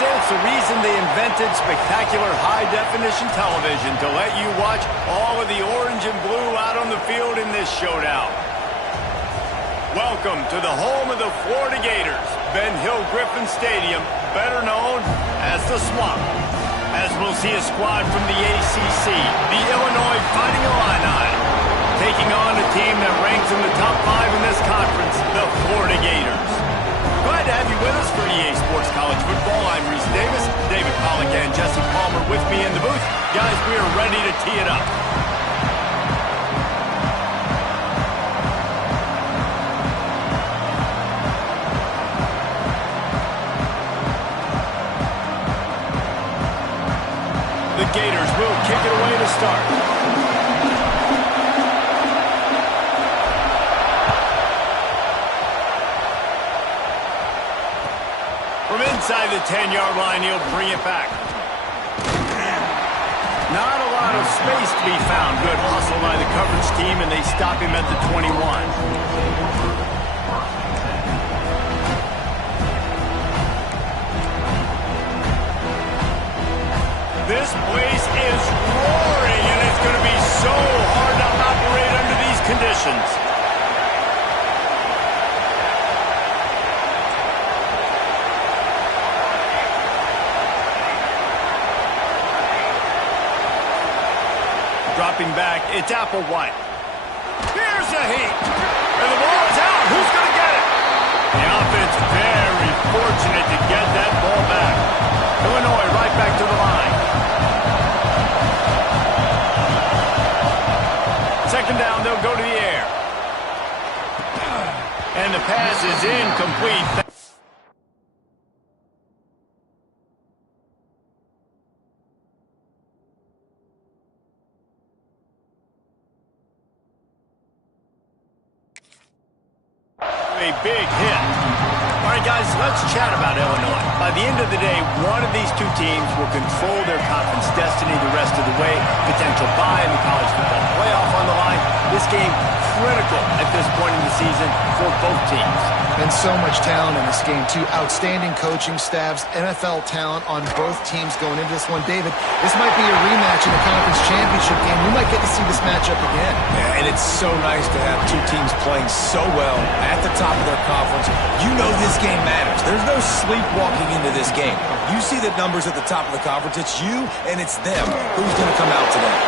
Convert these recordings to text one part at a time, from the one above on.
say it's the reason they invented spectacular high-definition television to let you watch all of the orange and blue out on the field in this showdown. Welcome to the home of the Florida Gators, Ben Hill Griffin Stadium, better known as the Swamp. As we'll see a squad from the ACC, the Illinois Fighting Illini, taking on a team that ranks in the top 5 in this conference, the Florida Gators. Glad to have you with us for EA Sports College Football. I'm Reese Davis, David Pollack and Jesse Palmer with me in the booth. Guys, we are ready to tee it up. The Gators will kick it away to start. From inside the 10-yard line, he'll bring it back. Not a lot of space to be found. Good hustle by the coverage team, and they stop him at the 21. This place is roaring, and it's going to be so hard to operate under these conditions. Dropping back, it's Applewhite. Here's the heat. And the ball is out. Who's going to get it? The offense very fortunate to get that ball back. Illinois right back to the line. Second down, they'll go to the air. And the pass is incomplete. A big hit. All right, guys, let's chat about Illinois. By the end of the day, one of these two teams will control their conference destiny the rest of the way. Potential bye in the college football playoff on the line. This game critical at this point in the season for both teams. And so much talent in this game, too. Outstanding coaching staffs, NFL talent on both teams going into this one. David, this might be a rematch in the conference championship game. We might get to see this matchup again. Yeah, and it's so nice to have two teams playing so well at the top of their conference. You know this game matters. There's no sleepwalking into this game. You see the numbers at the top of the conference. It's you and it's them. Who's going to come out today?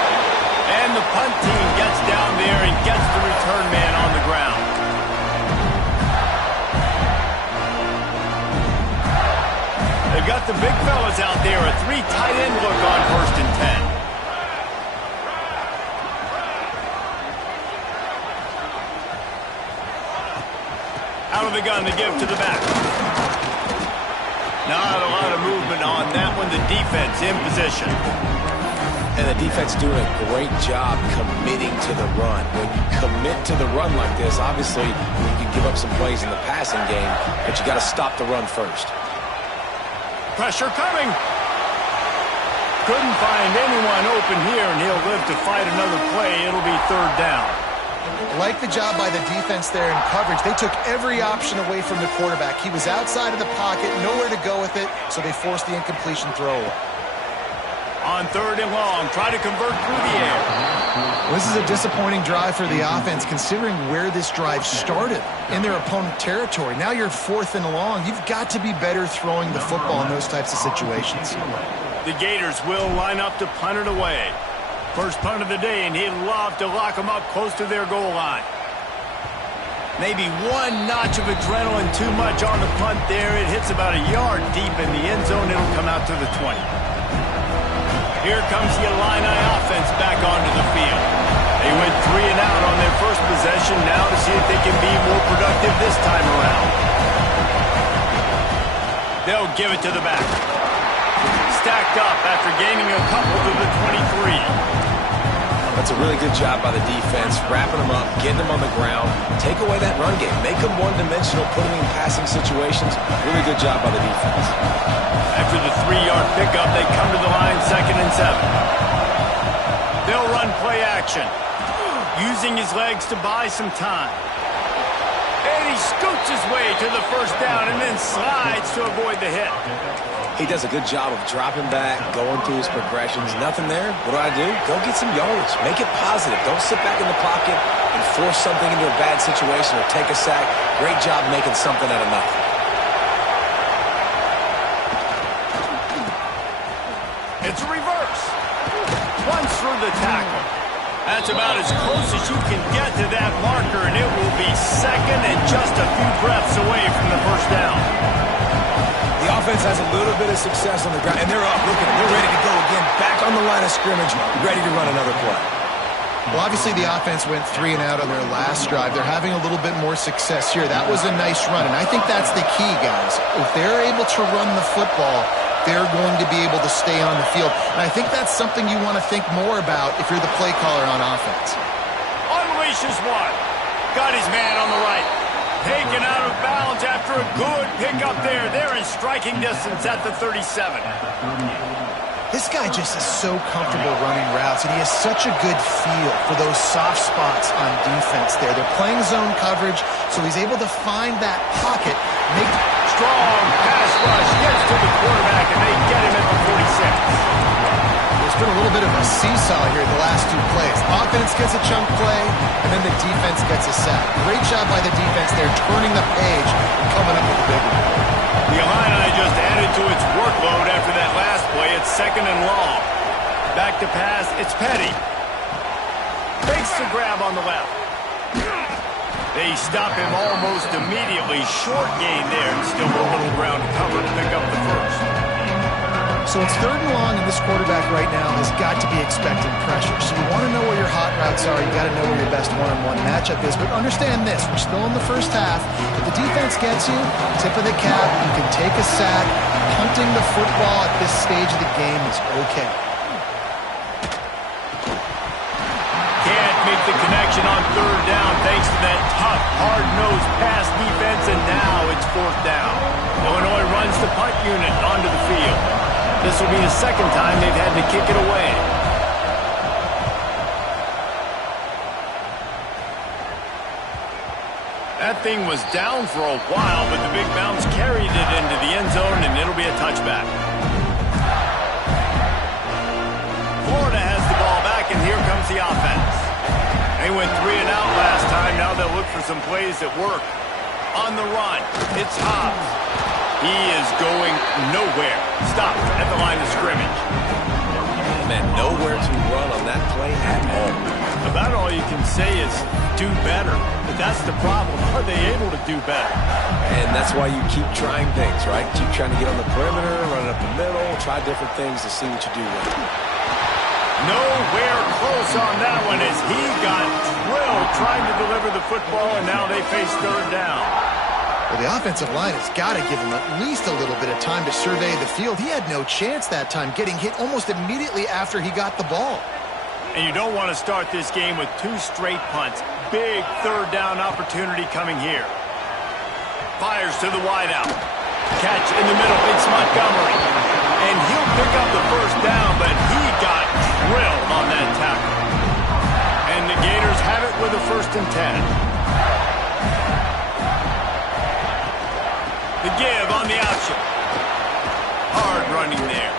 And the punt team gets down there and gets the return man on the ground. They've got the big fellas out there. A 3 tight end look on 1st and 10. Out of the gun to give to the back. Not a lot of movement on that one. The defense in position. And the defense doing a great job committing to the run. When you commit to the run like this, obviously you can give up some plays in the passing game, but you got to stop the run first. Pressure coming. Couldn't find anyone open here, and he'll live to fight another play. It'll be 3rd down. I like the job by the defense there in coverage. They took every option away from the quarterback. He was outside of the pocket, nowhere to go with it, so they forced the incompletion throw. On 3rd and long, try to convert through the air. This is a disappointing drive for the offense, considering where this drive started, in their opponent territory. Now you're 4th and long. You've got to be better throwing the football in those types of situations. The Gators will line up to punt it away. First punt of the day, and he'd love to lock them up close to their goal line. Maybe one notch of adrenaline too much on the punt there. It hits about a yard deep in the end zone. It'll come out to the 20. Here comes the Illini offense back onto the field. They went 3 and out on their first possession. Now to see if they can be more productive this time around. They'll give it to the back. Stacked up after gaining a couple to the 23. That's a really good job by the defense, wrapping them up, getting them on the ground, take away that run game, make them one-dimensional, put them in passing situations. Really good job by the defense. After the 3-yard pickup, they come to the line 2nd and 7. They'll run play action, using his legs to buy some time. And he scoots his way to the first down and then slides to avoid the hit. He does a good job of dropping back, going through his progressions. Nothing there. What do? Go get some yardage. Make it positive. Don't sit back in the pocket and force something into a bad situation or take a sack. Great job making something out of nothing. It's a reverse. Runs through the tackle. That's about as close as you can get to that marker, and it will be second and just a few breaths away from the first down. The offense has a little bit of success on the ground, and they're up. Look at them. They're ready to go again. Back on the line of scrimmage, ready to run another play. Well, obviously the offense went 3 and out on their last drive. They're having a little bit more success here. That was a nice run, and I think that's the key, guys. If they're able to run the football, they're going to be able to stay on the field. And I think that's something you want to think more about if you're the play caller on offense. Unleashes one. Got his man on the right. Taken out of bounds after a good pickup there. They're in striking distance at the 37. This guy just is so comfortable running routes, and he has such a good feel for those soft spots on defense there. They're playing zone coverage, so he's able to find that pocket, make strong pass rush, gets to the quarterback, and they get him at the 46. It's been a little bit of a seesaw here the last 2 plays. Offense gets a chunk play, and then the defense gets a sack. Great job by the defense there, turning the page and coming up with the big one. The Illini just added to its workload after that last play. It's second and long. Back to pass, it's Petty. Fakes the grab on the left. They stop him almost immediately. Short gain there, and still a little ground to cover to pick up the first. So it's third and long, and this quarterback right now has got to be expecting pressure. So you want to know where your hot routes are. You got to know where your best one-on-one matchup is. But understand this, we're still in the first half. If the defense gets you, tip of the cap, you can take a sack. Punting the football at this stage of the game is okay. Can't make the connection on third down thanks to that tough, hard-nosed pass defense, and now it's fourth down. Illinois runs the punt unit onto the field. This will be the second time they've had to kick it away. That thing was down for a while, but the big bounce carried it into the end zone, and it'll be a touchback. Florida has the ball back, and here comes the offense. They went 3 and out last time. Now they'll look for some plays that work. On the run, it's Hobbs. He is going nowhere. Stopped at the line of scrimmage. Man, nowhere to run on that play at all. About all you can say is do better. But that's the problem. Are they able to do better? And that's why you keep trying things, right? Keep trying to get on the perimeter, run it up the middle, try different things to see what you do well. Nowhere close on that one as he got drilled trying to deliver the football, and now they face third down. Well, the offensive line has got to give him at least a little bit of time to survey the field. He had no chance that time, getting hit almost immediately after he got the ball. And you don't want to start this game with 2 straight punts. Big third down opportunity coming here. Fires to the wideout. Catch in the middle. It's Montgomery. And he'll pick up the first down, but he got drilled on that tackle. And the Gators have it with a 1st and 10. The give on the option. Hard running there.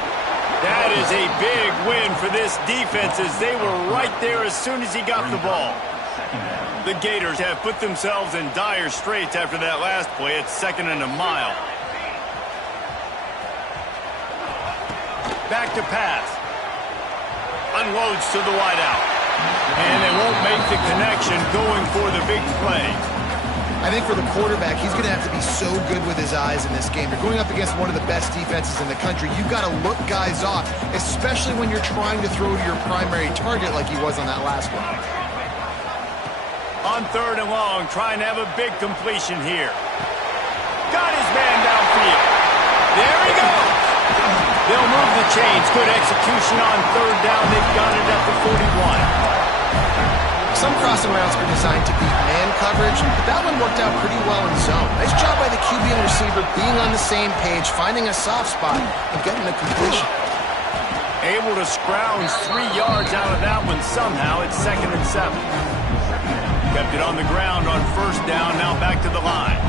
That is a big win for this defense as they were right there as soon as he got the ball. The Gators have put themselves in dire straits after that last play. It's 2nd and a mile. Back to pass. Unloads to the wideout. And they won't make the connection going for the big play. I think for the quarterback, he's going to have to be so good with his eyes in this game. You're going up against one of the best defenses in the country. You've got to look guys off, especially when you're trying to throw to your primary target like he was on that last one. On 3rd and long, trying to have a big completion here. Got his man downfield. There he goes. They'll move the chains. Good execution on 3rd down. They've got it at the 41. Some crossing routes are designed to beat man coverage, but that one worked out pretty well in zone. Nice job by the QB and receiver being on the same page, finding a soft spot, and getting the completion. Able to scrounge 3 yards out of that one somehow. It's 2nd and 7. Kept it on the ground on 1st down, now back to the line.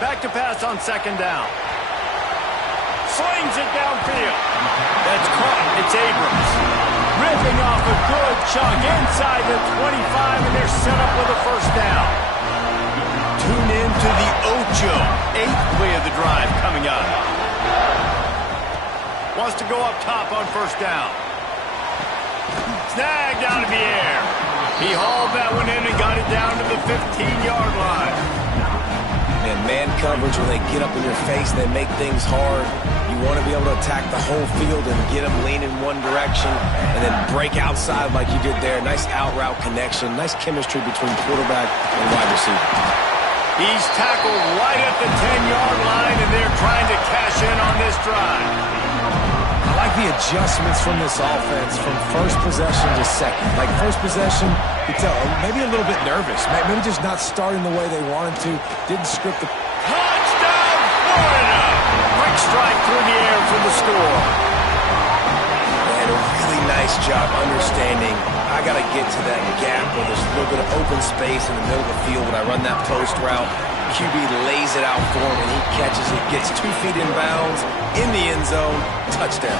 Back to pass on second down. Slings it downfield. That's caught. It's Abrams. Ripping off a good chunk inside the 25, and they're set up with a first down. Tune in to the Ocho. 8th play of the drive coming up. Wants to go up top on first down. Snagged out of the air. He hauled that one in and got it down to the 15-yard line. And man coverage, when they get up in your face, they make things hard. You want to be able to attack the whole field and get them lean in one direction and then break outside like you did there. Nice out-route connection. Nice chemistry between quarterback and wide receiver. He's tackled right at the 10-yard line, and they're trying to cash in on this drive. I like the adjustments from this offense from first possession to second. Like first possession, you tell maybe a little bit nervous. Maybe just not starting the way they wanted to. Didn't script the... Touchdown, Florida! Quick strike through the air for the score. And a really nice job understanding I got to get to that gap where there's a little bit of open space in the middle of the field when I run that post route. QB lays it out for him, and he catches it, gets 2 feet in bounds, in the end zone, touchdown.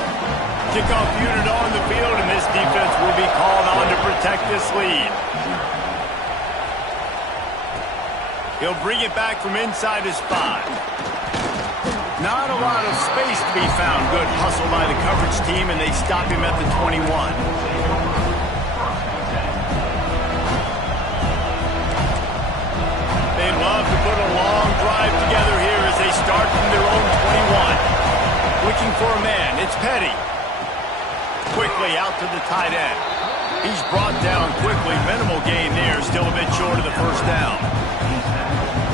Kickoff unit on the field, and this defense will be called on to protect this lead. He'll bring it back from inside his 5. Not a lot of space to be found. Good hustle by the coverage team, and they stop him at the 21. They'd love to put a long drive together here as they start from their own 21. Looking for a man. It's Petty. Quickly out to the tight end. He's brought down quickly. Minimal gain there. Still a bit short of the first down.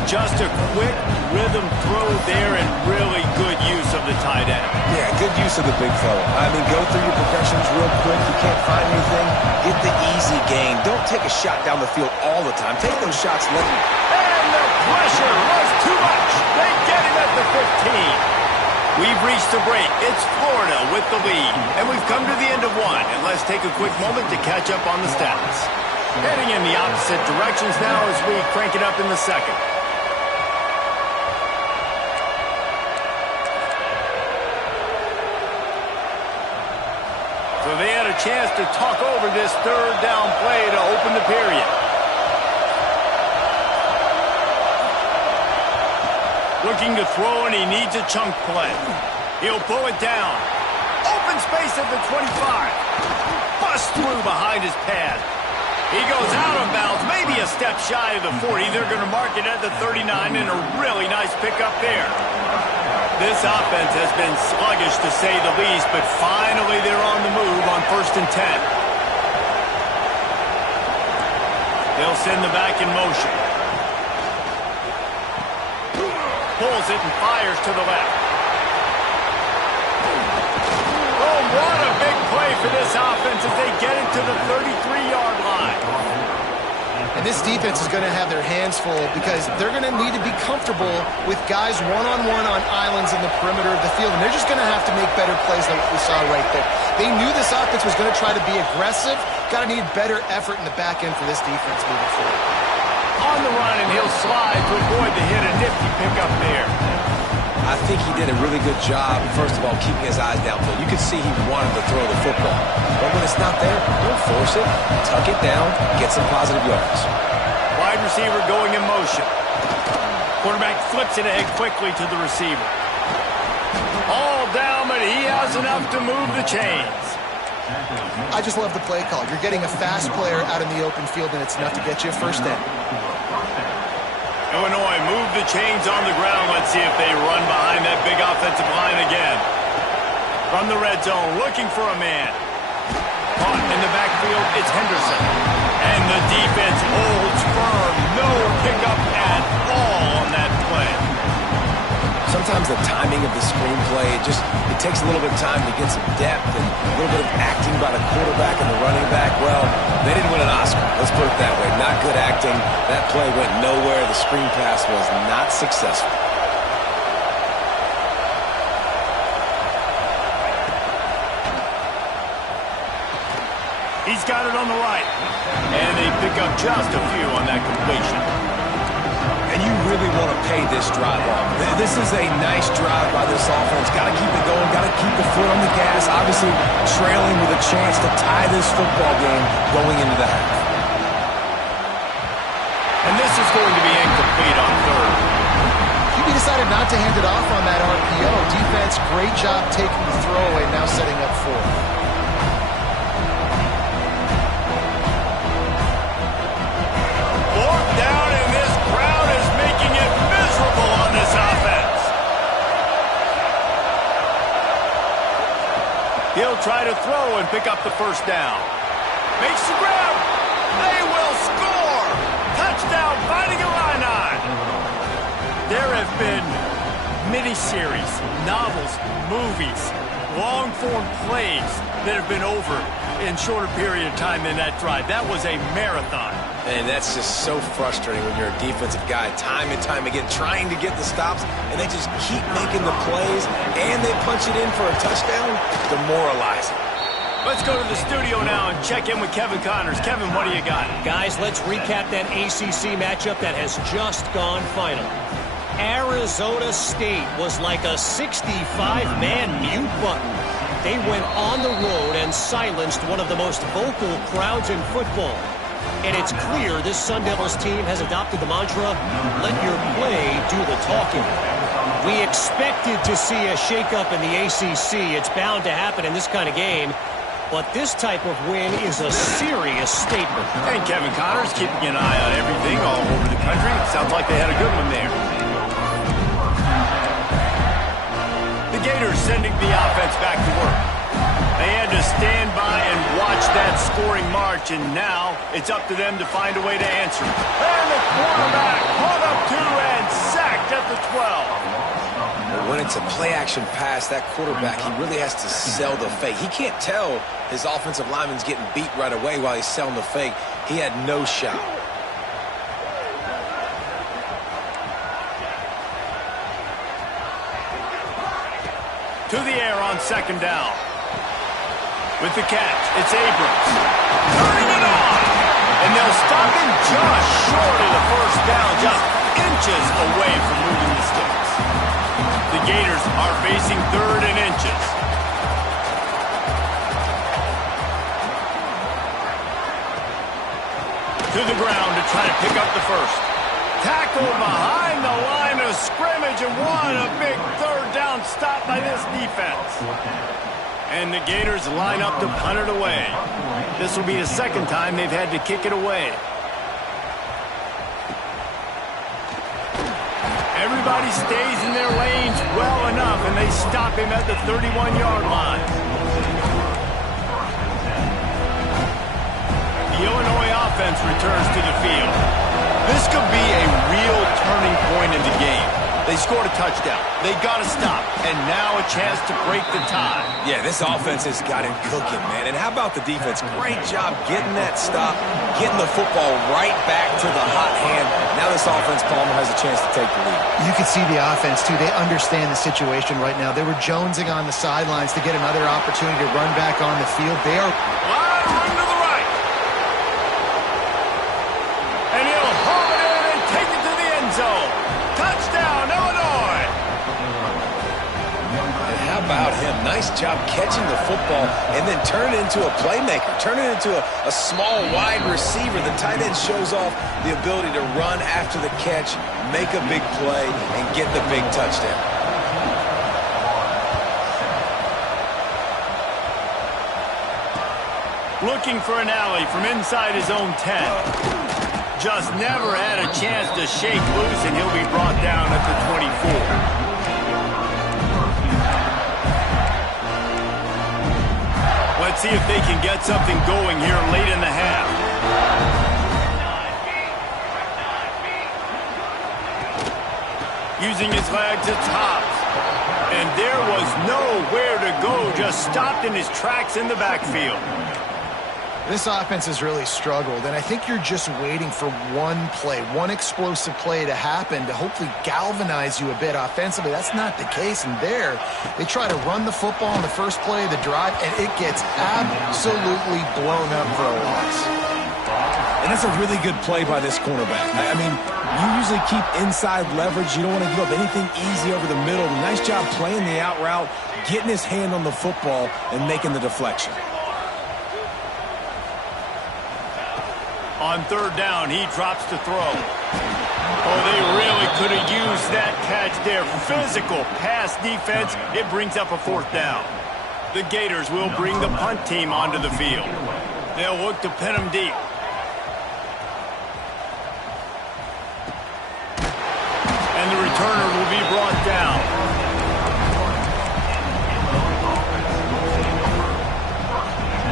Just a quick rhythm throw there and really good use of the tight end. Yeah, good use of the big fella. I mean, go through your progressions real quick. You can't find anything. Get the easy gain. Don't take a shot down the field all the time. Take those shots late. And the pressure was too much. They get him at the 15. We've reached the break. It's Florida with the lead. And we've come to the end of one. And let's take a quick moment to catch up on the stats. Heading in the opposite directions now as we crank it up in the second. So they had a chance to talk over this third down play to open the period. Looking to throw, and he needs a chunk play. He'll pull it down. Open space at the 25. Bust through behind his pad. He goes out of bounds, maybe a step shy of the 40. They're going to mark it at the 39, and a really nice pickup there. This offense has been sluggish, to say the least, but finally they're on the move on 1st and 10. They'll send the back in motion. Pulls it and fires to the left. Oh, what a big play for this offense as they get it to the 33-yard line. And this defense is going to have their hands full because they're going to need to be comfortable with guys one-on-one on islands in the perimeter of the field. And they're just going to have to make better plays than what we saw right there. They knew this offense was going to try to be aggressive. Got to need better effort in the back end for this defense moving forward. On the run, and he'll slide to avoid the hit. A nifty pickup there. I think he did a really good job, first of all, keeping his eyes downfield. You could see he wanted to throw the football. But when it's not there, don't force it. Tuck it down, get some positive yards. Wide receiver going in motion. Quarterback flips it ahead quickly to the receiver. All down, but he has enough to move the chains. I just love the play call. You're getting a fast player out in the open field, and it's enough to get you a first down. Illinois move the chains on the ground. Let's see if they run behind that big offensive line again. From the red zone, looking for a man. Caught in the backfield, it's Henderson. And the defense holds firm. No pickup at all on that play. Sometimes the timing of the screenplay, it takes a little bit of time to get some depth and a little bit of acting by the quarterback and the running back. Well, they didn't win an Oscar. Let's put it that way. Not good acting. That play went nowhere. The screen pass was not successful. He's got it on the right. And they pick up just a few on that completion. and you really want to pay this drive off. This is a nice drive by this offense. Got to keep it going, got to keep the foot on the gas, obviously trailing with a chance to tie this football game going into the half. And this is going to be incomplete on third. QB decided not to hand it off on that RPO. Defense, great job taking the throwaway, now setting up fourth. Down, and this crowd is making it miserable on this offense. He'll try to throw and pick up the first down. Makes the grab. They will score. Touchdown, Fighting Illini. There have been miniseries, novels, movies, long-form plays that have been over in shorter period of time than that drive. That was a marathon. And that's just so frustrating when you're a defensive guy, time and time again, trying to get the stops, and they just keep making the plays, and they punch it in for a touchdown. Demoralizing. Let's go to the studio now and check in with Kevin Connors. Kevin, what do you got? Guys, let's recap that ACC matchup that has just gone final. Arizona State was like a 65-man mute button. They went on the road and silenced one of the most vocal crowds in football. And it's clear this Sun Devils team has adopted the mantra, let your play do the talking. We expected to see a shakeup in the ACC. It's bound to happen in this kind of game. But this type of win is a serious statement. And Kevin Connors keeping an eye on everything all over the country. Sounds like they had a good one there. The Gators sending the offense back to work. They had to stand by and watch that scoring march, and now it's up to them to find a way to answer. And the quarterback caught up to and sacked at the 12. When it's a play-action pass, that quarterback, he really has to sell the fake. He can't tell his offensive lineman's getting beat right away while he's selling the fake. He had no shot. To the air on second down. With the catch, it's Abrams. Turning it on. And they'll stop him just short of the first down, just inches away from moving the sticks. The Gators are facing third and inches. To the ground to try to pick up the first. Tackled behind the line of scrimmage, and what a big third down stop by this defense. And the Gators line up to punt it away. This will be the second time they've had to kick it away. Everybody stays in their lanes well enough, and they stop him at the 31-yard line. The Illinois offense returns to the field. This could be a real turning point in the game. They scored a touchdown. They got to stop. And now a chance to break the tie. Yeah, this offense has got him cooking, man. And how about the defense? Great job getting that stop, getting the football right back to the hot hand. Now this offense, Palmer, has a chance to take the lead. You can see the offense, too. They understand the situation right now. They were jonesing on the sidelines to get another opportunity to run back on the field. They are... Run to the right. And he'll haul it in and take it to the end zone. Touchdown, Illinois. And how about him? Nice job catching the football and then turn it into a playmaker. Turn it into a small wide receiver. The tight end shows off the ability to run after the catch, make a big play, and get the big touchdown. Looking for an alley from inside his own 10. Just never had a chance to shake loose, and he'll be brought down at the 24. Let's see if they can get something going here late in the half. Using his legs, it's Hobbs. And there was nowhere to go, just stopped in his tracks in the backfield. This offense has really struggled, and I think you're just waiting for one play, one explosive play to happen to hopefully galvanize you a bit offensively. That's not the case, and there, they try to run the football on the first play of the drive, and it gets absolutely blown up for a loss. And that's a really good play by this cornerback. I mean, you usually keep inside leverage. You don't want to give up anything easy over the middle. Nice job playing the out route, getting his hand on the football, and making the deflection. On third down, he drops to throw. Oh, they really could have used that catch there. Physical pass defense. It brings up a fourth down. The Gators will bring the punt team onto the field. They'll look to pin them deep. And the returner will be brought down.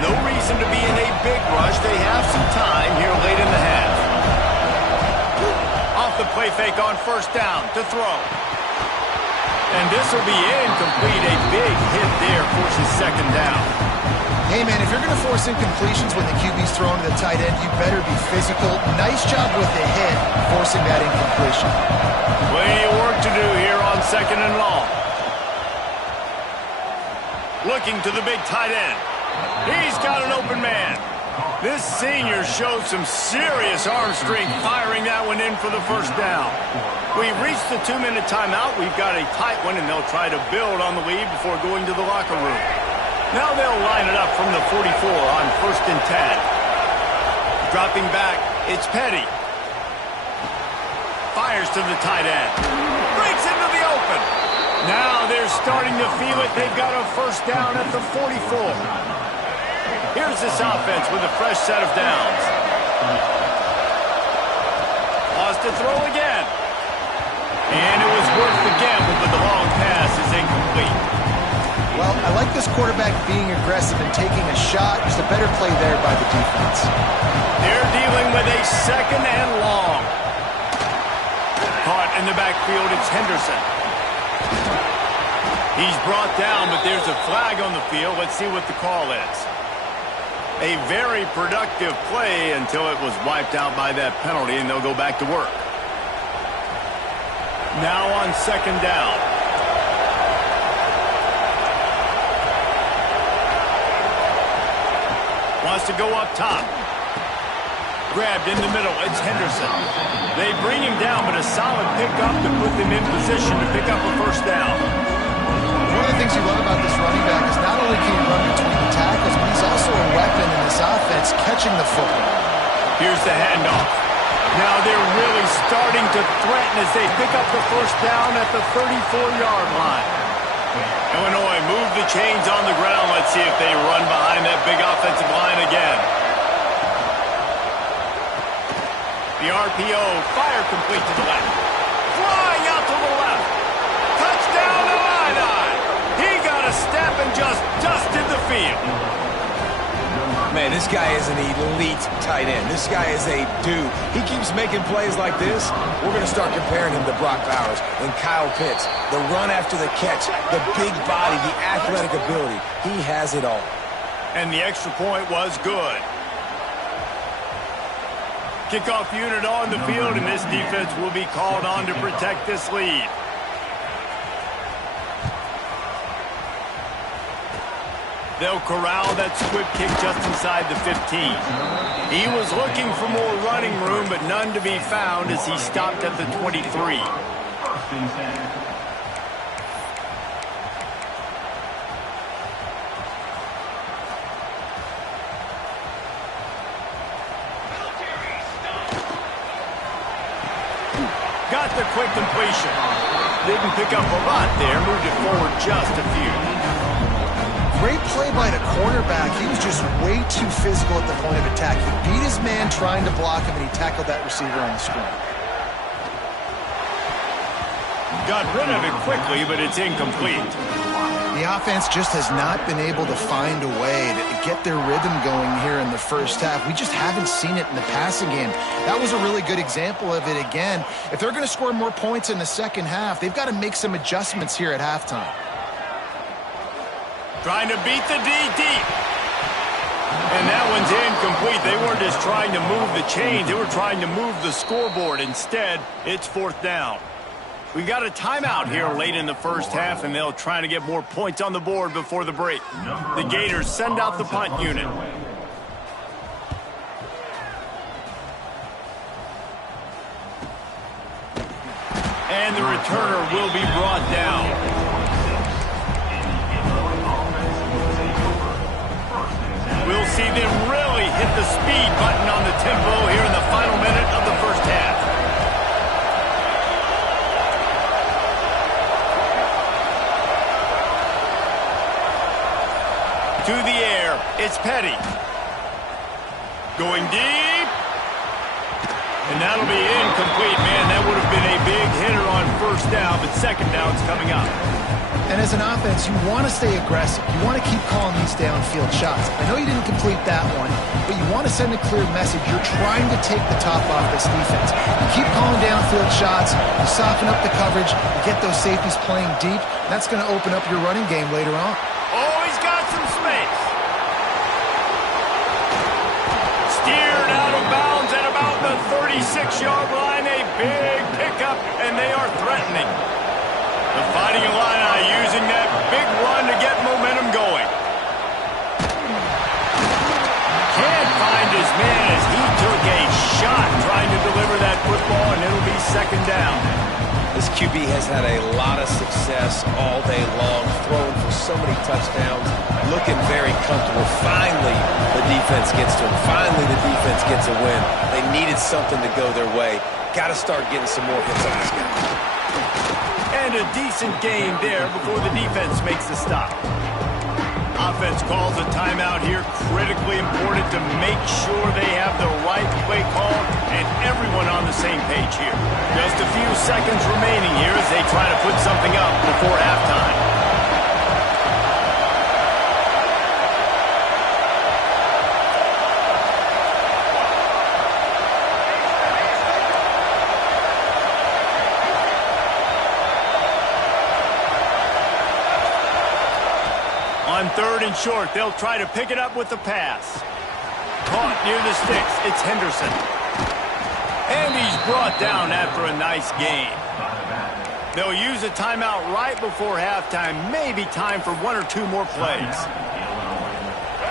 No reason to be in a big rush. They have some time here late in the half. Off the play fake on first down to throw. And this will be incomplete. A big hit there forces second down. Hey, man, if you're going to force incompletions when the QB's throwing to the tight end, you better be physical. Nice job with the hit, forcing that incompletion. Plenty of work to do here on second and long. Looking to the big tight end. He's got an open man. This senior showed some serious arm strength firing that one in for the first down. We've reached the 2-minute timeout. We've got a tight one, and they'll try to build on the lead before going to the locker room. Now they'll line it up from the 44 on 1st and 10. Dropping back, it's Petty. Fires to the tight end. Breaks into the open. Now they're starting to feel it. They've got a first down at the 44. Here's this offense with a fresh set of downs. Lost to throw again. And it was worth the gamble, but the long pass is incomplete. Well, I like this quarterback being aggressive and taking a shot. Just a better play there by the defense. They're dealing with a second and long. Caught in the backfield, it's Henderson. He's brought down, but there's a flag on the field. Let's see what the call is. A very productive play until it was wiped out by that penalty, and they'll go back to work. Now on second down. Wants to go up top. Grabbed in the middle, it's Henderson. They bring him down, but a solid pickup to put them in position to pick up a first down. One of the things you love about this running back is not only can he run between the tackles, but he's also a weapon in this offense, catching the football. Here's the handoff. Now they're really starting to threaten as they pick up the first down at the 34-yard line. Illinois move the chains on the ground. Let's see if they run behind that big offensive line again. The RPO, fire complete to the left. Flying out to the left. Touchdown to Illini. He got a step and just dusted the field. Man, this guy is an elite tight end. This guy is a dude. He keeps making plays like this. We're going to start comparing him to Brock Bowers and Kyle Pitts. The run after the catch, the big body, the athletic ability. He has it all. And the extra point was good. Kickoff unit on the field, and this defense will be called on to protect this lead. They'll corral that squib kick just inside the 15. He was looking for more running room, but none to be found as he stopped at the 23. Got the quick completion. Didn't pick up a lot there, moved it forward just a few. Great play by the cornerback. He was just way too physical at the point of attack. He beat his man trying to block him, and he tackled that receiver on the screen. Got rid of it quickly, but it's incomplete. The offense just has not been able to find a way to get their rhythm going here in the first half. We just haven't seen it in the passing game. That was a really good example of it again. If they're going to score more points in the second half, they've got to make some adjustments here at halftime. Trying to beat the D deep. And that one's incomplete. They weren't just trying to move the chains. They were trying to move the scoreboard. Instead, it's fourth down. We got a timeout here late in the first half, and they'll try to get more points on the board before the break. The Gators send out the punt unit. And the returner will be brought down. We'll see them really hit the speed button on the tempo here in the final minute of the first half. To the air, it's Petty. Going deep. And that'll be incomplete, man. That would have been a big hitter on first down, but second down's coming up. And as an offense, you want to stay aggressive. You want to keep calling these downfield shots. I know you didn't complete that one, but you want to send a clear message. You're trying to take the top off this defense. You keep calling downfield shots, you soften up the coverage, you get those safeties playing deep. That's going to open up your running game later on. Oh, he's got some space. Steered out of bounds at about the 36-yard line. A big pickup, and they are threatening. The Fighting Illini using that big run to get momentum going. Can't find his man as he took a shot trying to deliver that football, and it'll be second down. This QB has had a lot of success all day long, throwing for so many touchdowns, looking very comfortable. Finally, the defense gets to him. Finally, the defense gets a win. They needed something to go their way. Got to start getting some more hits on this guy. And a decent gain there before the defense makes the stop. Offense calls a timeout here. Critically important to make sure they have the right play call and everyone on the same page here. Just a few seconds remaining here as they try to put something up before halftime. On third and short, they'll try to pick it up with the pass. Caught near the sticks, it's Henderson. And he's brought down after a nice gain. They'll use a timeout right before halftime, maybe time for one or two more plays.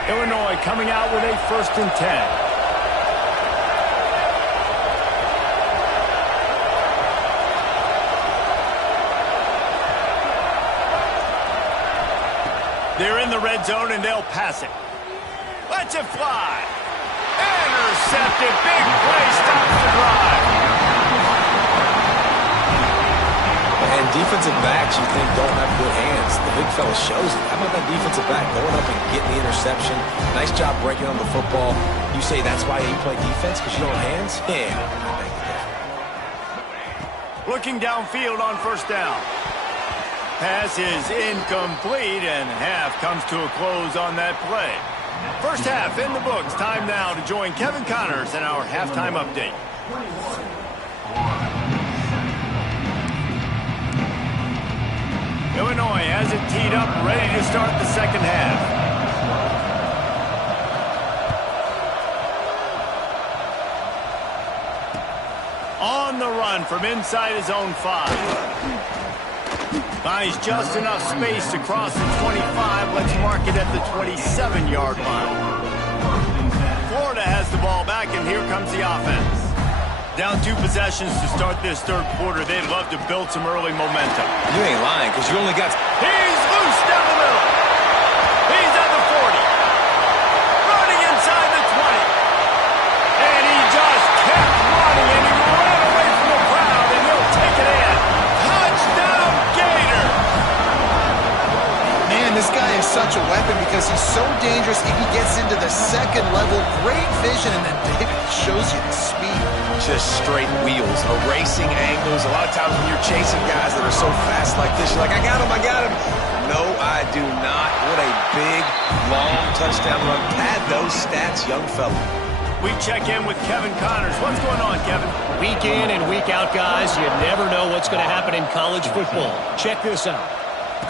Illinois coming out with a 1st and 10. They're in the red zone, and they'll pass it. Let's it fly. Intercepted. Big play stops the drive. And defensive backs you think don't have good hands. The big fella shows it. How about that defensive back going up and getting the interception? Nice job breaking on the football. You say that's why you play defense, because you don't have hands? Yeah. Looking downfield on first down. Pass is incomplete, and half comes to a close on that play. First half in the books. Time now to join Kevin Connors in our halftime update. Illinois has it teed up, ready to start the second half. On the run from inside his own 5. Finds just enough space to cross the 25. Let's mark it at the 27-yard line. Florida has the ball back, and here comes the offense. Down 2 possessions to start this third quarter. They'd love to build some early momentum. You ain't lying, because you only got... He's loose down the middle. He's at the 40. Running inside the 20. And he just kept running, and he ran away from the crowd, and he'll take it in. Touchdown, Gators! Man, this guy is such a weapon because he's so dangerous. If he gets into the second level, great vision, and then it shows you the speed. Just straight wheels, erasing angles. A lot of times when you're chasing guys that are so fast like this, you're like, I got him, I got him. No, I do not. What a big, long touchdown run. Pad those stats, young fella. We check in with Kevin Connors. What's going on, Kevin? Week in and week out, guys, you never know what's going to happen in college football. Check this out.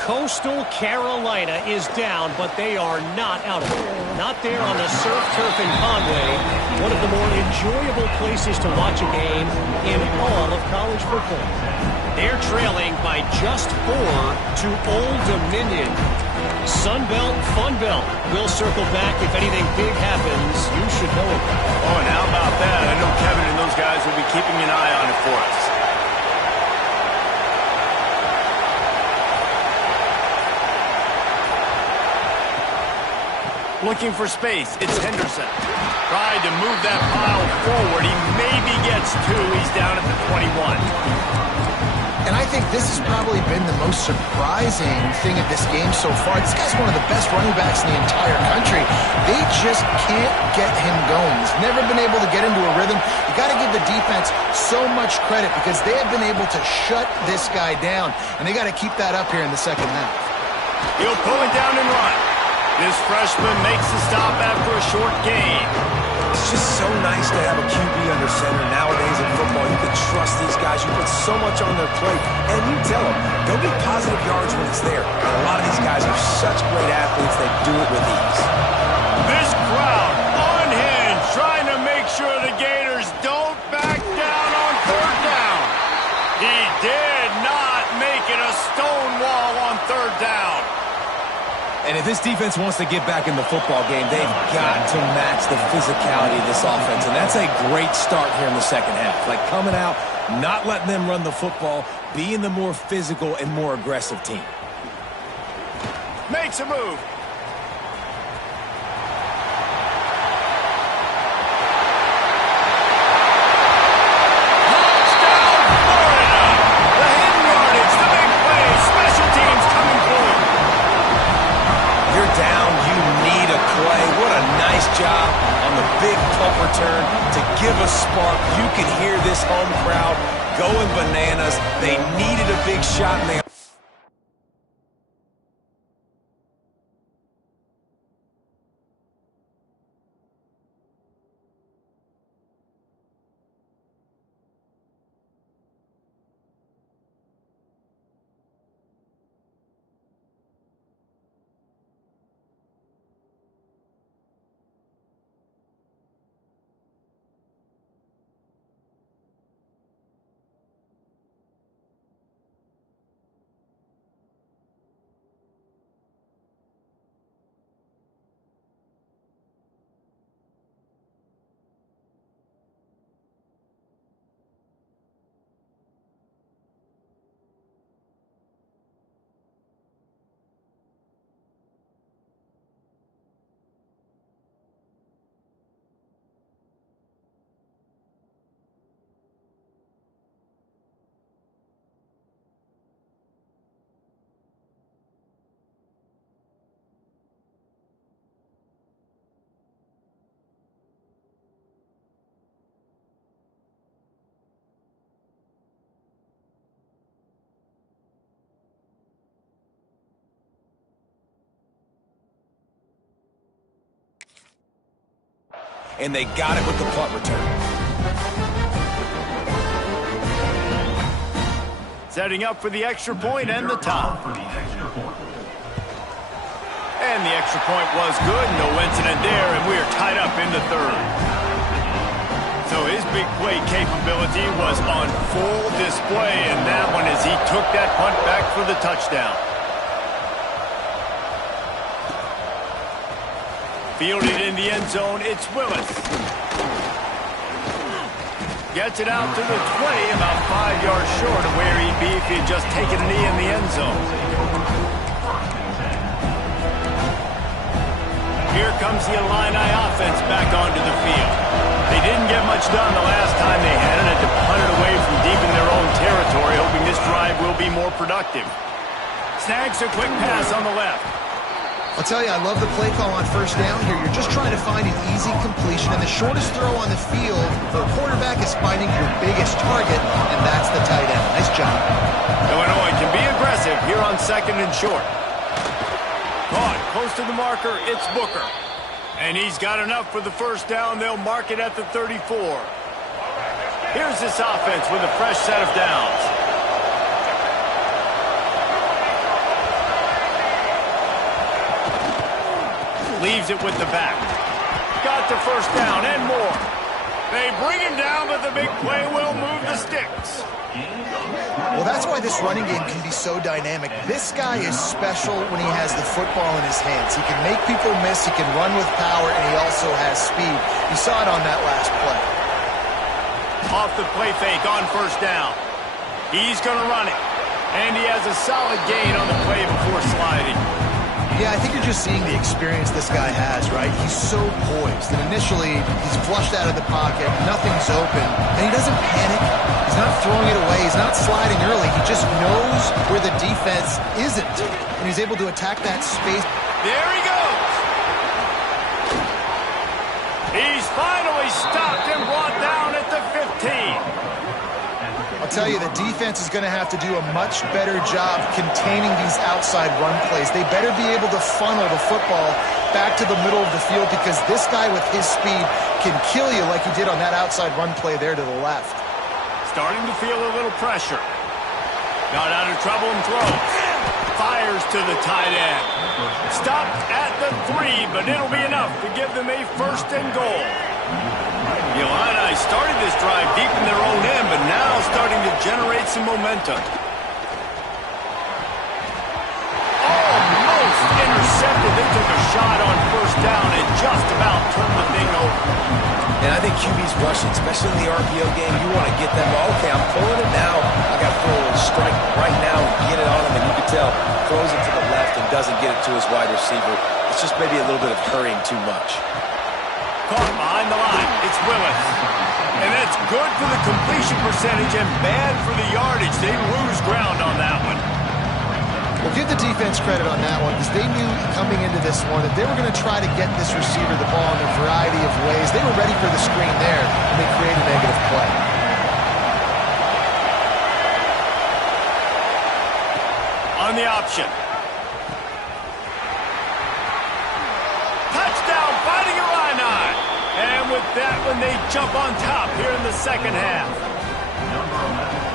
Coastal Carolina is down, but they are not out of it. Not there on the surf turf in Conway, one of the more enjoyable places to watch a game in all of college football. They're trailing by just 4 to Old Dominion. Sunbelt, Funbelt. We'll circle back if anything big happens. You should know about it. Oh, and how about that? I know Kevin and those guys will be keeping an eye on it for us. Looking for space. It's Henderson. Tried to move that pile forward. He maybe gets 2. He's down at the 21. And I think this has probably been the most surprising thing of this game so far. This guy's one of the best running backs in the entire country. They just can't get him going. He's never been able to get into a rhythm. You got to give the defense so much credit because they have been able to shut this guy down. And they got to keep that up here in the second half. He'll pull it down and run. This freshman makes the stop after a short gain. It's just so nice to have a QB under center. Nowadays in football, you can trust these guys. You put so much on their plate, and you tell them, go get positive yards when it's there. And a lot of these guys are such great athletes, they do it with ease. This crowd unhinged, trying to make sure the Gators don't back down on 3rd down. He did not make it a stone wall on 3rd down. And if this defense wants to get back in the football game, they've got to match the physicality of this offense. And that's a great start here in the second half. Like coming out, not letting them run the football, being the more physical and more aggressive team. Makes a move. Job on the big punt return to give a spark. You can hear this home crowd going bananas. They needed a big shot and they got it with the punt return. Setting up for the extra point and the tie. And the extra point was good. No incident there, and we are tied up in the 3rd. So his big play capability was on full display in that one as he took that punt back for the touchdown. Fielded in the end zone, it's Willis. Gets it out to the 20, about 5 yards short of where he'd be if he had just taken a knee in the end zone. Here comes the Illini offense back onto the field. They didn't get much done the last time they had it, to punt it away from deep in their own territory, hoping this drive will be more productive. Snags a quick pass on the left. I'll tell you, I love the play call on 1st down here. You're just trying to find an easy completion, and the shortest throw on the field for a quarterback is finding your biggest target, and that's the tight end. Nice job. Illinois can be aggressive here on 2nd and short. Caught close to the marker, it's Booker. And he's got enough for the 1st down. They'll mark it at the 34. Here's this offense with a fresh set of downs. Leaves it with the back. Got the 1st down and more. They bring him down, but the big play will move the sticks. Well, that's why this running game can be so dynamic. This guy is special when he has the football in his hands. He can make people miss, he can run with power, and he also has speed. You saw it on that last play. Off the play fake on 1st down. He's going to run it. And he has a solid gain on the play before sliding. Yeah, I think you're just seeing the experience this guy has, right? He's so poised. And initially, he's flushed out of the pocket. Nothing's open. And he doesn't panic. He's not throwing it away. He's not sliding early. He just knows where the defense isn't. And he's able to attack that space. There he goes. He's finally stopped and brought down at the 15. I'll tell you, the defense is going to have to do a much better job containing these outside run plays. They better be able to funnel the football back to the middle of the field because this guy with his speed can kill you like he did on that outside run play there to the left. Starting to feel a little pressure. Got out of trouble and throws. Fires to the tight end. Stopped at the 3, but it'll be enough to give them a 1st and goal. The Illini started this drive deep in their own end, but now starting to generate some momentum. Almost intercepted. They took a shot on 1st down and just about turned the thing over. And I think QB's rushing, especially in the RPO game. You want to get them, okay, I'm pulling it now. I got to throw a strike right now and get it on him. And you can tell, throws it to the left and doesn't get it to his wide receiver. It's just maybe a little bit of hurrying too much. Caught behind the line. It's Willis. And that's good for the completion percentage and bad for the yardage. They lose ground on that one. Well, give the defense credit on that one because they knew coming into this one that they were going to try to get this receiver the ball in a variety of ways. They were ready for the screen there, and they create a negative play. On the option. Touchdown, fighting Illini. And with that one, they jump on top here in the 2nd half.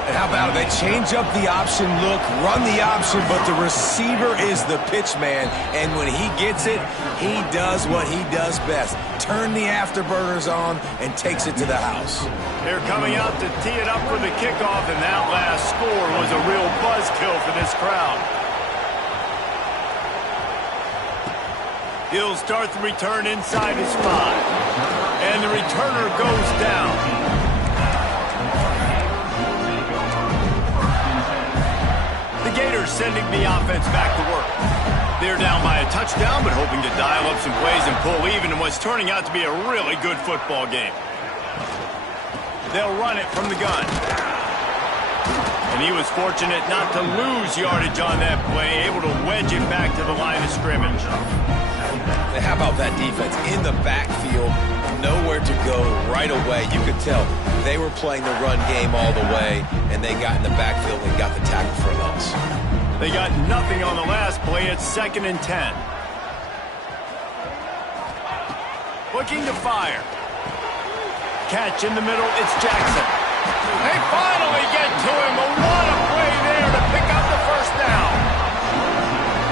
And how about it? They change up the option look, run the option, but the receiver is the pitch man. And when he gets it, he does what he does best. Turn the afterburners on and takes it to the house. They're coming out to tee it up for the kickoff, and that last score was a real buzzkill for this crowd. He'll start the return inside his 5. And the returner goes down. The Gators sending the offense back to work. They're down by a touchdown, but hoping to dial up some plays and pull even in what's turning out to be a really good football game. They'll run it from the gun. And he was fortunate not to lose yardage on that play, able to wedge it back to the line of scrimmage. And how about that defense in the backfield, nowhere to go right away. You could tell they were playing the run game all the way, and they got in the backfield and got the tackle for a loss. They got nothing on the last play. It's 2nd and 10. Looking to fire. Catch in the middle. It's Jackson. They finally get to him. What a play there to pick up the 1st down.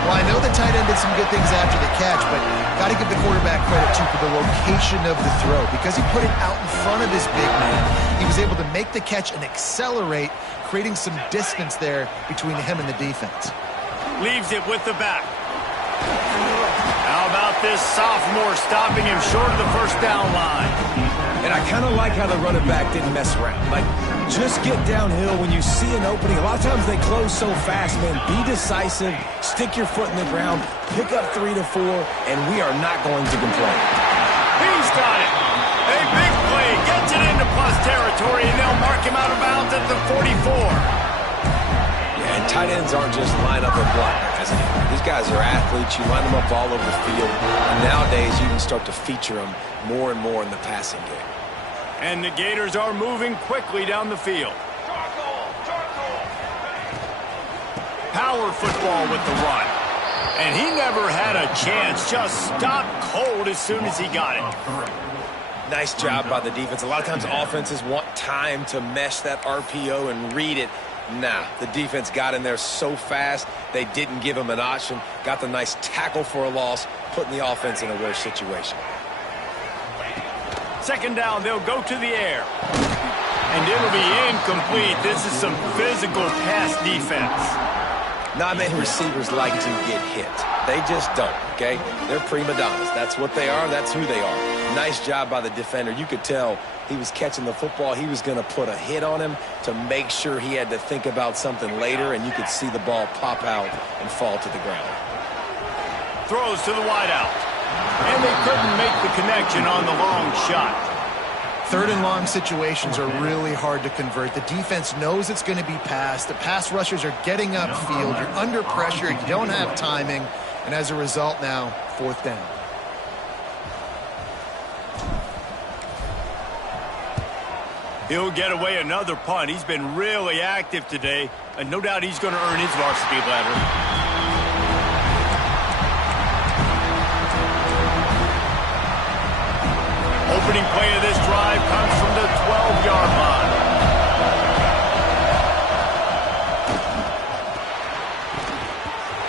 Well, I know the tight end did some good things after the catch, but got to give the quarterback credit, too, for the location of the throw. Because he put it out in front of his big man, he was able to make the catch and accelerate, creating some distance there between him and the defense. Leaves it with the back. How about this sophomore stopping him short of the 1st down line? And I kind of like how the running back didn't mess around. Like, just get downhill when you see an opening. A lot of times they close so fast, man. Be decisive, stick your foot in the ground, pick up 3 to 4, and we are not going to complain. He's got it. A big play gets it into plus territory, and they'll mark him out of bounds at the 44. Yeah, and tight ends aren't just line up and block. These guys are athletes. You line them up all over the field. And nowadays, you can start to feature them more and more in the passing game. And the Gators are moving quickly down the field. Power football with the run. And he never had a chance. Just stopped cold as soon as he got it. Nice job by the defense. A lot of times offenses want time to mesh that RPO and read it. Nah, the defense got in there so fast, they didn't give him an option. Got the nice tackle for a loss, putting the offense in a worse situation. 2nd down, they'll go to the air. And it'll be incomplete. This is some physical pass defense. Not many receivers like to get hit. They just don't, okay? They're prima donnas. That's what they are. That's who they are. Nice job by the defender. You could tell he was catching the football. He was going to put a hit on him to make sure he had to think about something later, and you could see the ball pop out and fall to the ground. throws to the wideout. And they couldn't make the connection on the long shot. Third and long situations are really hard to convert. The defense knows it's going to be passed. The pass rushers are getting upfield. You're under pressure. You don't have timing. And as a result now, fourth down. He'll get away another punt. He's been really active today, and no doubt he's going to earn his varsity letter. Opening play of this drive comes from the 12-yard line.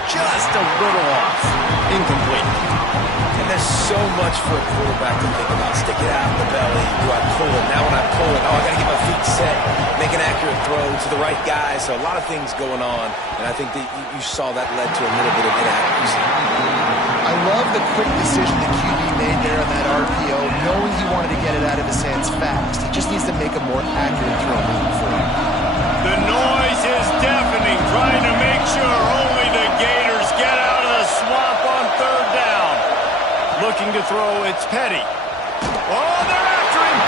Just a little off. Incomplete. And there's so much for a quarterback to think about. Stick it out in the belly. Do I pull it? Now when I pull it, I got to get my feet set. Make an accurate throw to the right guy. So a lot of things going on. And I think that you saw that led to a little bit of inaccuracy. I love the quick decision the QB made there on that RPO, knowing he wanted to get it out of his hands fast. He just needs to make a more accurate throw moving forward. The noise is deafening, trying to make sure only the Gators get out of the swamp on third down. Looking to throw, it's Petty. Oh, they're after him!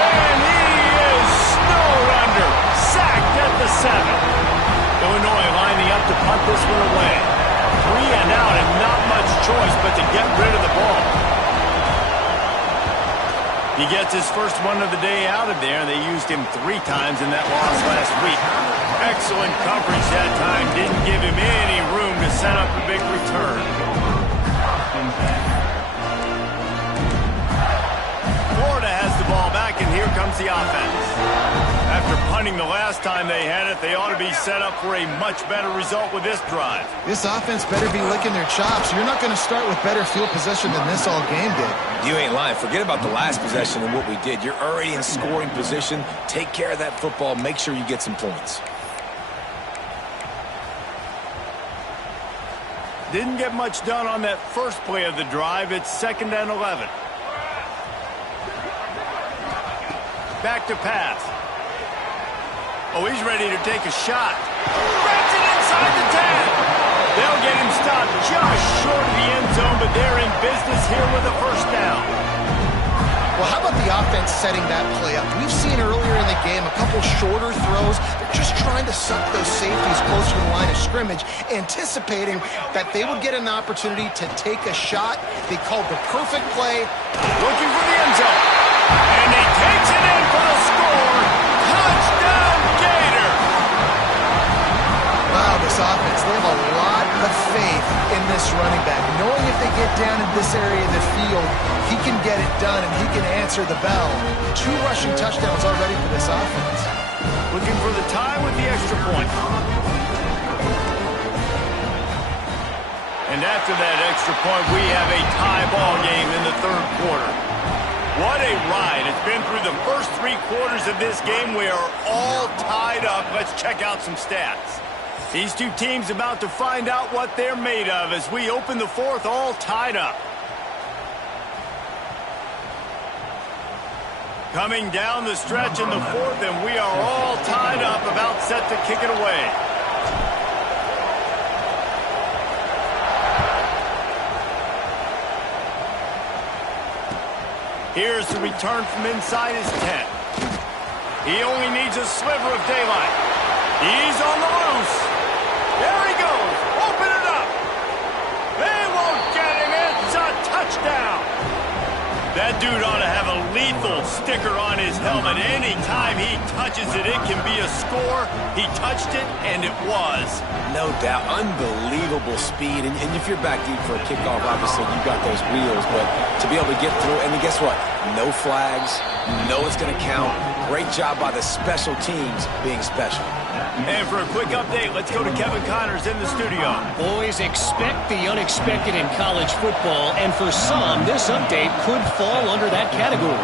And he is snowed under. Sacked at the 7. Illinois lining up to punt this one away. 3 and out and not much choice but to get rid of the ball. He gets his first one of the day out of there. They used him 3 times in that loss last week. Excellent coverage that time. Didn't give him any room to set up a big return. Florida has the ball back, and here comes the offense. After punting the last time they had it, they ought to be set up for a much better result with this drive. This offense better be licking their chops. You're not going to start with better field possession than this all game did. You ain't lying. Forget about the last possession and what we did. You're already in scoring position. Take care of that football. Make sure you get some points. Didn't get much done on that first play of the drive. It's 2nd and 11. Back to pass. Oh, he's ready to take a shot. Reds it inside the 10. They'll get him stopped just short of the end zone, but they're in business here with a first down. Well, how about the offense setting that play up? We've seen earlier in the game a couple shorter throws. They're just trying to suck those safeties closer to the line of scrimmage, anticipating that they would get an opportunity to take a shot. They called the perfect play. Looking for the end zone. And he takes it in for the score. Touchdown, Gator! Wow, this offense, they have a lot of faith in this running back. Knowing if they get down in this area of the field, he can get it done and he can answer the bell. 2 rushing touchdowns already for this offense. Looking for the tie with the extra point. And after that extra point, we have a tie ball game in the 3rd quarter. What a ride. It's been through the first 3 quarters of this game. We are all tied up. Let's check out some stats. These 2 teams about to find out what they're made of as we open the 4th all tied up. Coming down the stretch in the 4th, and we are all tied up, about set to kick it away. Here's the return from inside his 10. He only needs a sliver of daylight. He's on the loose. There he goes. Open it up. They won't get him. It's a touchdown. That dude ought to have a lethal sticker on his helmet. Anytime he touches it, it can be a score. He touched it, and it was. No doubt. Unbelievable speed. And if you're back deep for a kickoff, obviously you got those wheels. But to be able to get through, and guess what? No flags. You know it's going to count. Great job by the special teams being special. And for a quick update, let's go to Kevin Connors in the studio. Boys, expect the unexpected in college football, and for some, this update could fall under that category.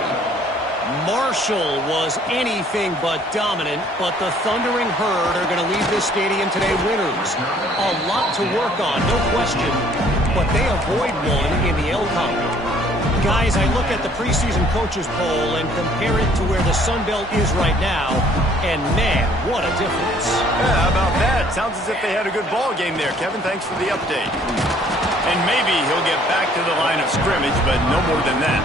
Marshall was anything but dominant, but the Thundering Herd are going to leave this stadium today winners. A lot to work on, no question, but they avoid one in the L column. Guys, I look at the preseason coaches poll and compare it to where the Sun Belt is right now, and man, what a difference. Yeah, how about that? Sounds as if they had a good ball game there. Kevin, thanks for the update. And maybe he'll get back to the line of scrimmage, but no more than that.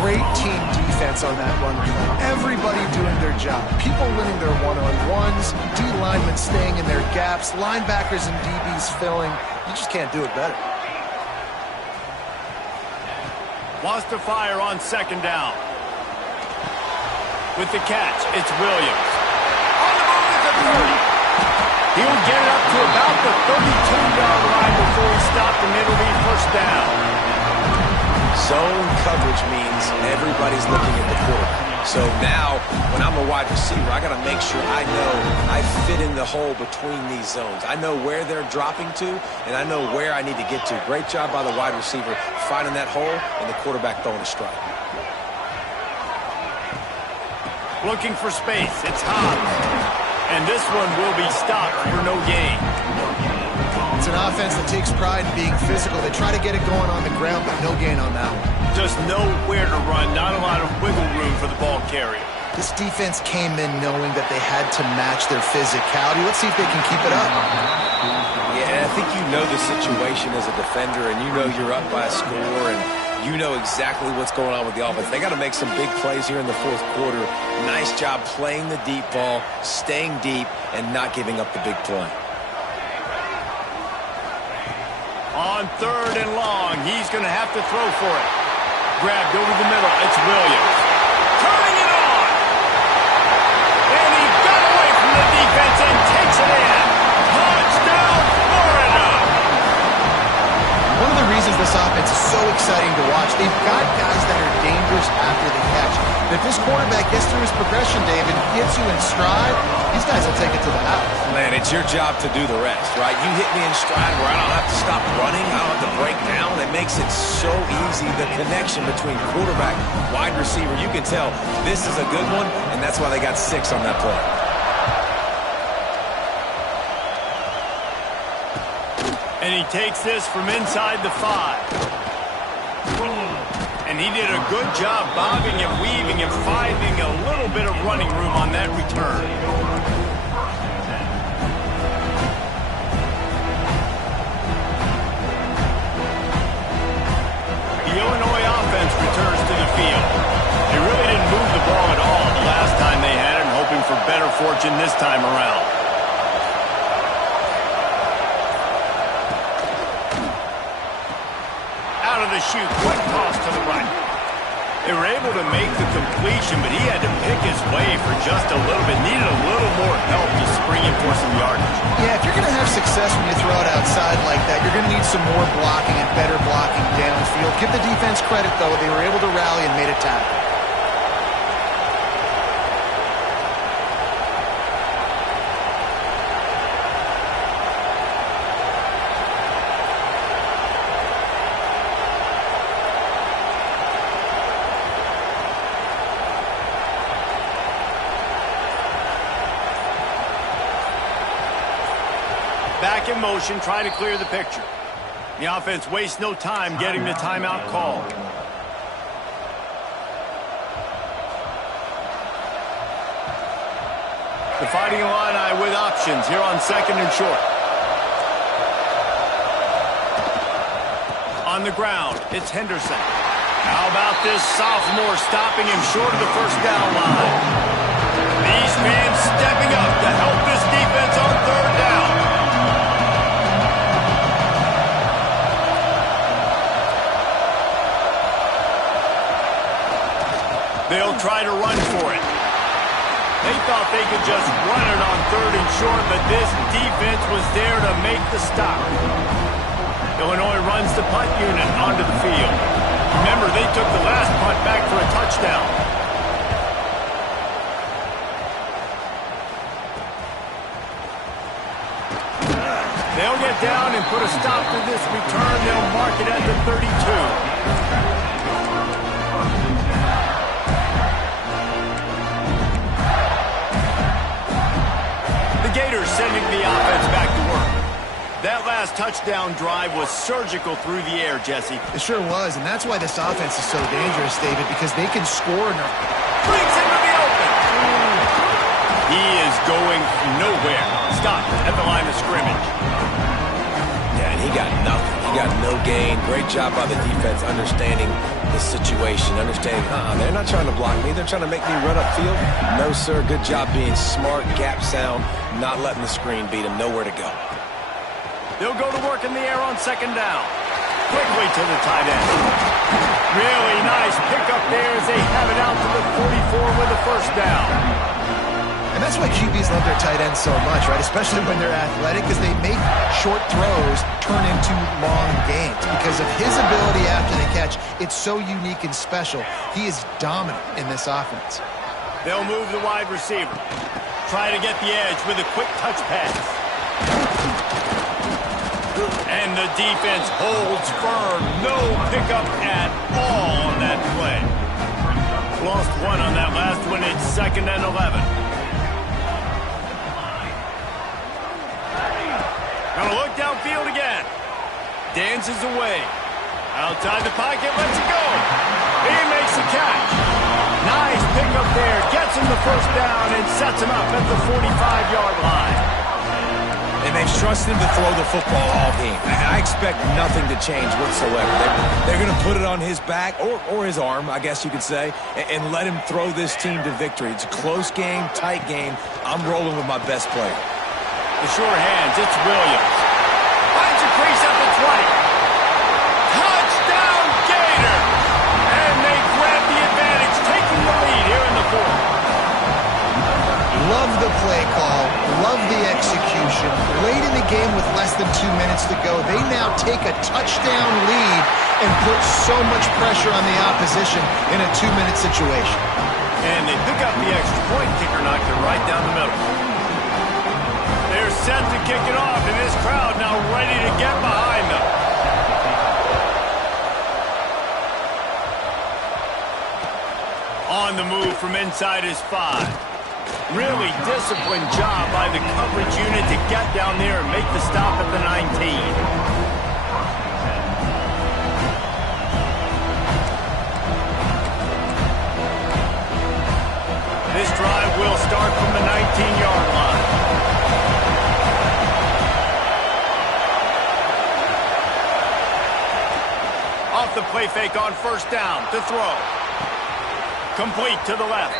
Great team defense on that run play. Everybody doing their job. People winning their one-on-ones, D linemen staying in their gaps, linebackers and DBs filling. You just can't do it better. Wants to fire on second down. With the catch, it's Williams. On the move is the 30. He'll get it up to about the 32-yard line before he stopped, and it'll be first down. Zone coverage means everybody's looking at the quarterback. So now, when I'm a wide receiver, I got to make sure I know I fit in the hole between these zones. I know where they're dropping to, and I know where I need to get to. Great job by the wide receiver finding that hole, and the quarterback throwing a strike. Looking for space. It's Hobbs. And this one will be stopped for no gain. It's an offense that takes pride in being physical. They try to get it going on the ground, but no gain on that one. Just nowhere to run. Not a lot of wiggle room for the ball carrier. This defense came in knowing that they had to match their physicality. Let's see if they can keep it up. Yeah, I think you know the situation as a defender, and you know you're up by a score, and you know exactly what's going on with the offense. They got to make some big plays here in the fourth quarter. Nice job playing the deep ball, staying deep, and not giving up the big play. On third and long, he's going to have to throw for it. Grabbed over the middle. It's Williams. Turning it on. And he got away from the defense and takes it in. Touchdown, Florida. One of the reasons this offense is so exciting to watch, they've got guys that are dangerous after the catch. If this quarterback gets through his progression, David, gets you in stride, these guys will take it to the house. Man, it's your job to do the rest, right? You hit me in stride where I don't have to stop running, I don't have to break down. It makes it so easy, the connection between quarterback, wide receiver. You can tell this is a good one, and that's why they got 6 on that play. And he takes this from inside the 5. And he did a good job bobbing and weaving and finding a little bit of running room on that return. The Illinois offense returns to the field. They really didn't move the ball at all the last time they had it, hoping for better fortune this time around. The shoot, quick toss to the right. They were able to make the completion, but he had to pick his way for just a little bit. Needed a little more help to spring him for some yardage. Yeah, if you're going to have success when you throw it outside like that, you're going to need some more blocking and better blocking downfield. Give the defense credit, though. They were able to rally and made a tackle. Back in motion, try to clear the picture. The offense wastes no time getting the timeout call. The Fighting Illini with options here on second and short. On the ground, it's Henderson. How about this sophomore stopping him short of the first down line? These fans stepping up to help this defense on third down. They'll try to run for it. They thought they could just run it on third and short, but this defense was there to make the stop. Illinois runs the punt unit onto the field. Remember, they took the last punt back for a touchdown. They'll get down and put a stop to this return. They'll mark it at the 32. Gators sending the offense back to work. That last touchdown drive was surgical through the air, Jesse. It sure was, and that's why this offense is so dangerous, David, because they can score. Brings him to the open. He is going nowhere. Stop at the line of scrimmage. Yeah, and he got nothing. He got no gain. Great job by the defense understanding the situation, understanding, they're not trying to block me. They're trying to make me run upfield. No, sir. Good job being smart, gap sound, not letting the screen beat him. Nowhere to go. They'll go to work in the air on second down. Quickly to the tight end. Really nice pickup there as they have it out to the 44 with a first down. And that's why QBs love their tight ends so much, right? Especially when they're athletic, because they make short throws turn into long gains. Because of his ability after the catch, it's so unique and special. He is dominant in this offense. They'll move the wide receiver. Try to get the edge with a quick touch pass. And the defense holds firm. No pickup at all on that play. Lost one on that last one. It's 2nd and 11. Gonna look downfield again. Dances away. Outside the pocket, lets it go. He makes the catch. Nice pickup there. Gets him the first down and sets him up at the 45-yard line. And they've trusted him to throw the football all game. I expect nothing to change whatsoever. They're going to put it on his back, or his arm, I guess you could say, and let him throw this team to victory. It's a close game, tight game. I'm rolling with my best player. The sure hands, it's Williams. Finds a crease at the 20. Touchdown, Gator! And they grab the advantage, taking the lead here in the fourth. Love the play call. Love the execution. Late in the game with less than 2 minutes to go, they now take a touchdown lead and put so much pressure on the opposition in a 2-minute situation. And they pick up the extra point. Kicker knocked it right down the middle. They're set to kick it off, and this crowd now ready to get behind them. On the move from inside his 5. Really disciplined job by the coverage unit to get down there and make the stop at the 19. This drive will start from the 19-yard line. Off the play fake on first down to throw. Complete to the left.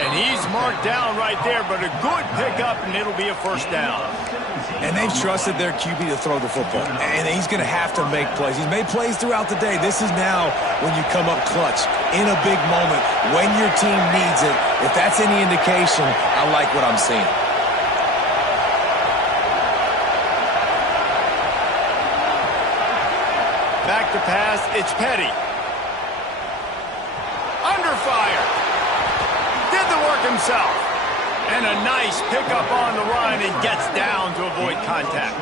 And he's marked down right there, but a good pickup, and it'll be a first down. And they've trusted their QB to throw the football. And he's going to have to make plays. He's made plays throughout the day. This is now when you come up clutch in a big moment when your team needs it. If that's any indication, I like what I'm seeing. Back to pass, it's Petty. Under fire. Did the work himself. And a nice pickup on the run and gets down to avoid contact.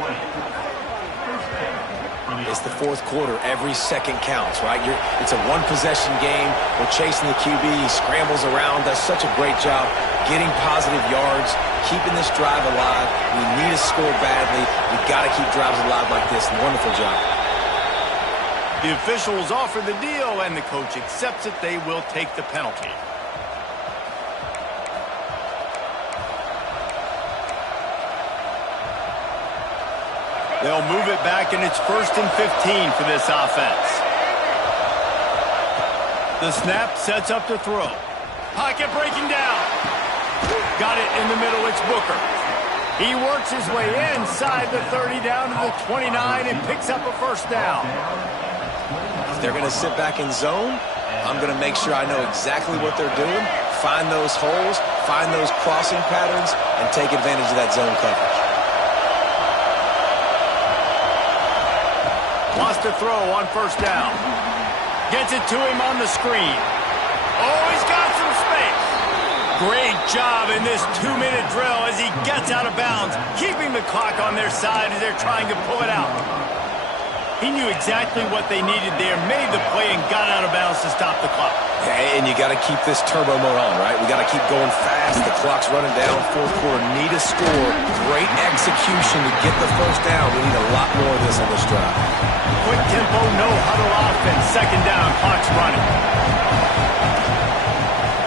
It's the fourth quarter. Every second counts, right? It's a one-possession game. We're chasing the QB. He scrambles around. Does such a great job getting positive yards, keeping this drive alive. We need a score badly. We got to keep drives alive like this. Wonderful job. The officials offer the deal, and the coach accepts it. They will take the penalty. They'll move it back, and it's 1st and 15 for this offense. The snap sets up to throw. Pocket breaking down. Got it in the middle. It's Booker. He works his way inside the 30 down to the 29 and picks up a first down. If they're going to sit back in zone, I'm going to make sure I know exactly what they're doing, find those holes, find those crossing patterns, and take advantage of that zone coverage. Wants to throw on first down. Gets it to him on the screen. Oh, he's got some space. Great job in this 2-minute drill as he gets out of bounds, keeping the clock on their side as they're trying to pull it out. He knew exactly what they needed there, made the play, and got out of bounds to stop the clock. Yeah, and you got to keep this turbo mode on, right? We got to keep going fast. The clock's running down. Fourth quarter, need a score. Great execution to get the first down. We need a lot more of this on this drive. Quick tempo, no huddle offense. Second down, clock's running.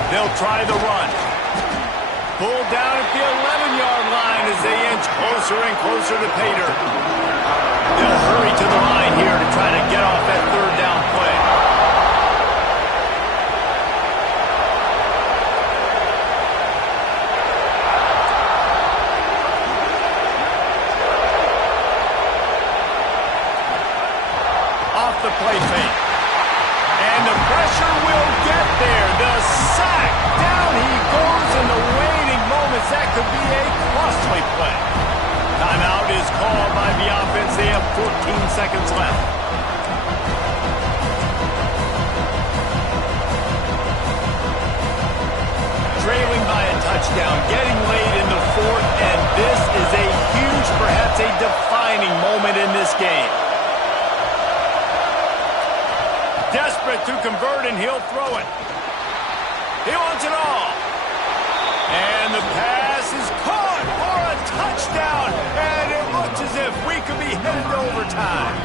They'll try the run. Pulled down at the 11-yard line as they inch closer and closer to pay dirt. They'll hurry to the line here to try to get off that third down play. Off the play fake. And the pressure will get there. The sack. Down he goes in the waning moments. That could be a costly play. Timeout is called by the offense. They have 14 seconds left. Trailing by a touchdown, getting late in the fourth, and this is a huge, perhaps a defining moment in this game. Desperate to convert, and he'll throw it. He wants it all. And the pass is caught for a touchdown. And it looks as if we could be headed to overtime.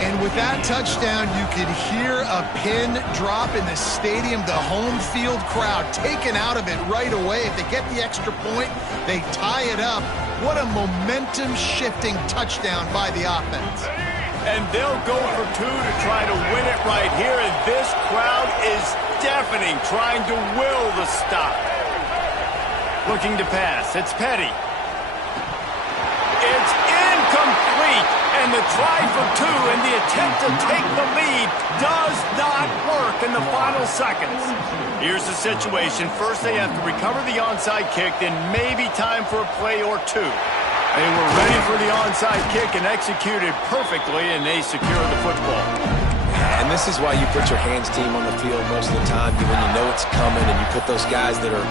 And with that touchdown, you could hear a pin drop in the stadium. The home field crowd taken out of it right away. If they get the extra point, they tie it up. What a momentum-shifting touchdown by the offense. And they'll go for two to try to win it right here. And this crowd is deafening, trying to will the stop. Looking to pass. It's Petty. It's incomplete. And the try for two and the attempt to take the lead does not work in the final seconds. Here's the situation. First, they have to recover the onside kick, then maybe time for a play or two. They were ready for the onside kick and executed perfectly, and they secure the football. And this is why you put your hands team on the field most of the time when you know it's coming, and you put those guys that are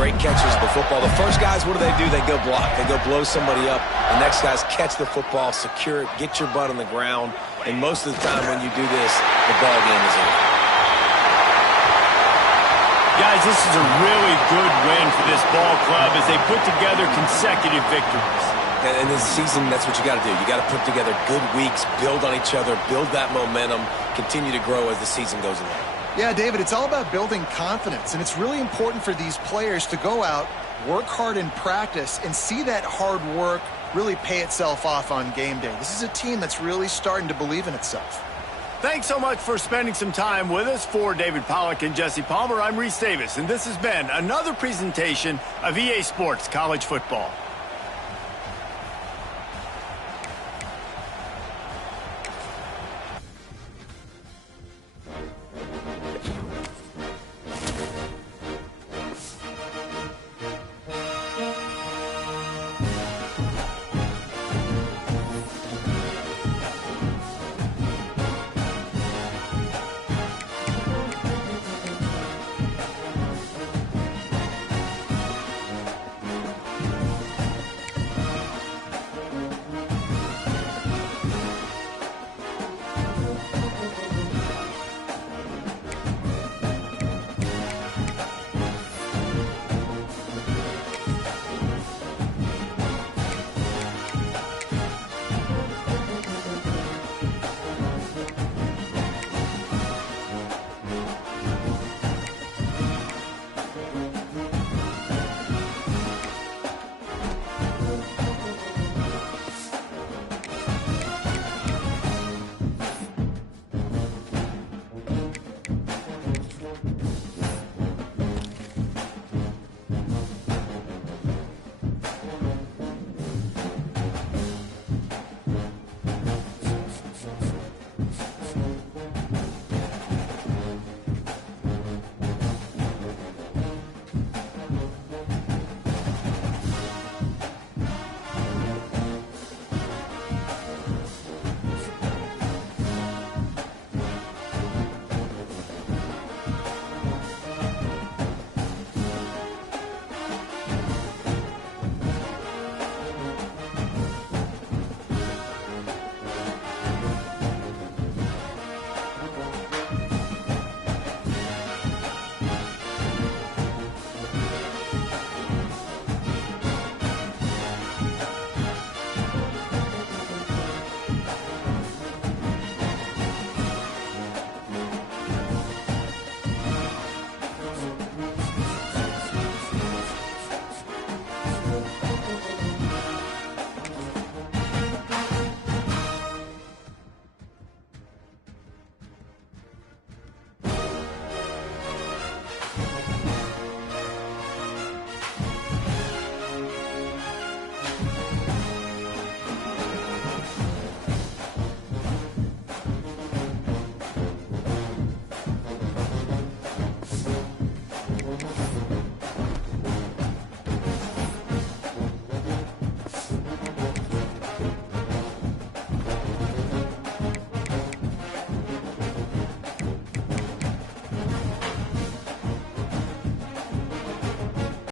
great catchers of the football. The first guys, what do? They go block. They go blow somebody up. The next guys catch the football, secure it, get your butt on the ground. And most of the time when you do this, the ball game is over. Guys, this is a really good win for this ball club as they put together consecutive victories. And this season, that's what you got to do. You got to put together good weeks, build on each other, build that momentum, continue to grow as the season goes along. Yeah, David, it's all about building confidence, and it's really important for these players to go out, work hard in practice, and see that hard work really pay itself off on game day. This is a team that's really starting to believe in itself. Thanks so much for spending some time with us. For David Pollack and Jesse Palmer, I'm Reese Davis, and this has been another presentation of EA Sports College Football.